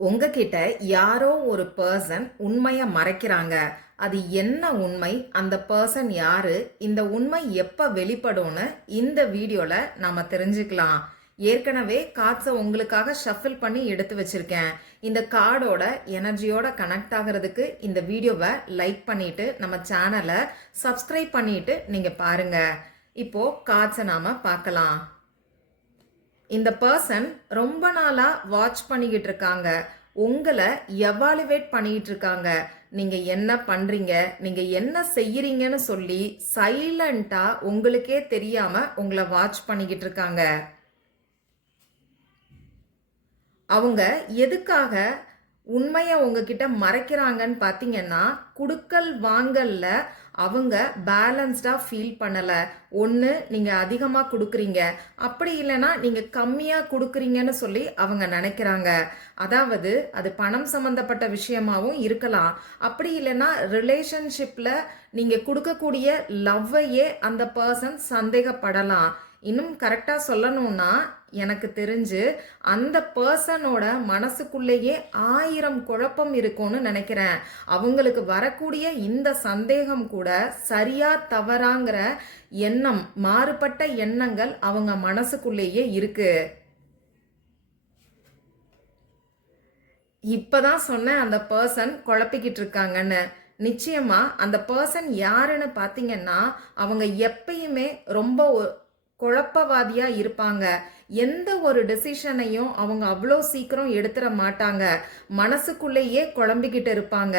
உங்ககிட்ட யாரோ ஒரு பர்சன் உண்மையை மறைக்கிறாங்க. அது என்ன உண்மை, அந்த பர்சன் யாரு, இந்த உண்மை எப்ப வெளிப்படும்னு இந்த வீடியோல நாம தெரிஞ்சுக்கலாம். ஏற்கனவே கார்ட்ஸை உங்களுக்காக ஷஃபில் பண்ணி எடுத்து வச்சிருக்கேன். இந்த கார்டோட எனர்ஜியோட கனெக்ட் ஆகிறதுக்கு இந்த வீடியோவை லைக் பண்ணிட்டு நம்ம சேனலை சப்ஸ்கிரைப் பண்ணிட்டு நீங்க பாருங்க. இப்போ கார்ட்ஸை நாம பார்க்கலாம். இந்த பர்சன் ரொம்ப நாளா வாட்ச் பண்ணிக்கிட்டு இருக்காங்க. உங்களை எவாலுவேட் பண்ணிட்டு இருக்காங்க. நீங்க என்ன பண்றீங்க, நீங்க என்ன செய்யறீங்கன்னு சொல்லி சைலண்டா உங்களுக்கே தெரியாம உங்களை வாட்ச் பண்ணிக்கிட்டு இருக்காங்க. அவங்க எதுக்காக உண்மையை உங்ககிட்ட மறைக்கிறாங்கன்னு பார்த்தீங்கன்னா, குடுக்கல் வாங்கல்ல அவங்க பேலன்ஸ்டாக ஃபீல் பண்ணலை. ஒன்று நீங்கள் அதிகமாக கொடுக்குறீங்க, அப்படி இல்லைன்னா நீங்கள் கம்மியாக கொடுக்குறீங்கன்னு சொல்லி அவங்க நினைக்கிறாங்க. அதாவது அது பணம் சம்மந்தப்பட்ட விஷயமாகவும் இருக்கலாம். அப்படி இல்லைன்னா ரிலேஷன்ஷிப்பில் நீங்கள் கொடுக்கக்கூடிய லவ்வையே அந்த பர்சன் சந்தேகப்படலாம். இன்னும் கரெக்டாக சொல்லணும்னா, எனக்கு தெரிஞ்சு அந்த பர்சனோட மனசுக்குள்ளேயே 1000 குழப்பம் இருக்கும்னு நினைக்கிறேன். அவங்களுக்கு வரக்கூடிய இந்த சந்தேகம் கூட சரியா தவறாங்கிற எண்ணம், மாறுபட்ட எண்ணங்கள் அவங்க மனசுக்குள்ளேயே இருக்கு. இப்பதான் சொன்ன அந்த பர்சன் குழப்பிக்கிட்டு இருக்காங்கன்னு. நிச்சயமா அந்த பர்சன் யாருன்னு பார்த்தீங்கன்னா, அவங்க எப்பயுமே ரொம்ப குழப்பவாதியா இருப்பாங்க. எந்த ஒரு டெசிஷனையும் அவங்க அவ்வளோ சீக்கிரம் எடுத்துட மாட்டாங்க. மனசுக்குள்ளேயே குழம்பிக்கிட்டு இருப்பாங்க.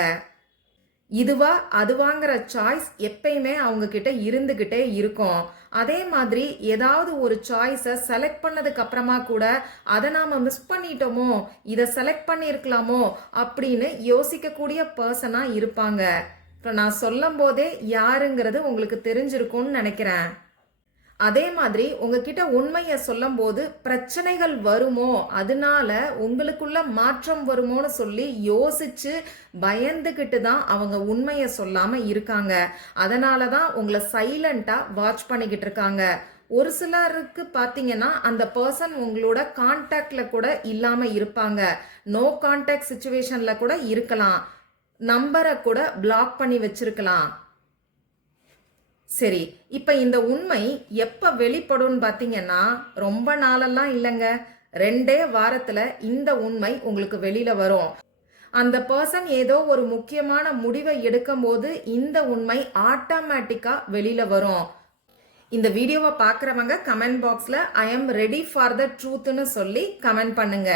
இதுவா அதுவாங்கிற சாய்ஸ் எப்பயுமே அவங்க கிட்ட இருந்துகிட்டே இருக்கும். அதே மாதிரி ஏதாவது ஒரு சாய்ஸை செலக்ட் பண்ணதுக்கு அப்புறமா கூட அதை நாம மிஸ் பண்ணிட்டோமோ, இதை செலக்ட் பண்ணியிருக்கலாமோ அப்படின்னு யோசிக்கக்கூடிய பர்சனா இருப்பாங்க. இப்போ நான் சொல்லும் போதே யாருங்கிறது உங்களுக்கு தெரிஞ்சிருக்கும்னு நினைக்கிறேன். அதே மாதிரி உங்ககிட்ட உண்மையை சொல்லும் போது பிரச்சனைகள் வருமோ, அதனால உங்களுக்குள்ள மாற்றம் வருமோன்னு சொல்லி யோசிச்சு பயந்துகிட்டு தான் அவங்க உண்மையை சொல்லாம இருக்காங்க. அதனால தான் உங்களை சைலண்டா வாட்ச் பண்ணிக்கிட்டு இருக்காங்க. ஒரு சிலருக்கு பார்த்தீங்கன்னா அந்த பர்சன் உங்களோட கான்டாக்ட்ல கூட இல்லாம இருப்பாங்க. நோ கான்டாக்ட் சிச்சுவேஷன்ல கூட இருக்கலாம். நம்பரை கூட பிளாக் பண்ணி வச்சிருக்கலாம். சரி, இப்ப இந்த உண்மை எப்ப வெளிப்படும் பார்த்தீங்கன்னா, ரொம்ப நாளெல்லாம் இல்லைங்க, 2 வாரத்துல இந்த உண்மை உங்களுக்கு வெளியில வரும். அந்த பர்சன் ஏதோ ஒரு முக்கியமான முடிவை எடுக்கும் போது இந்த உண்மை ஆட்டோமேட்டிக்கா வெளியில வரும். இந்த வீடியோவை பார்க்குறவங்க கமெண்ட் பாக்ஸ்ல I am ready for the ட்ரூத்னு சொல்லி கமெண்ட் பண்ணுங்க.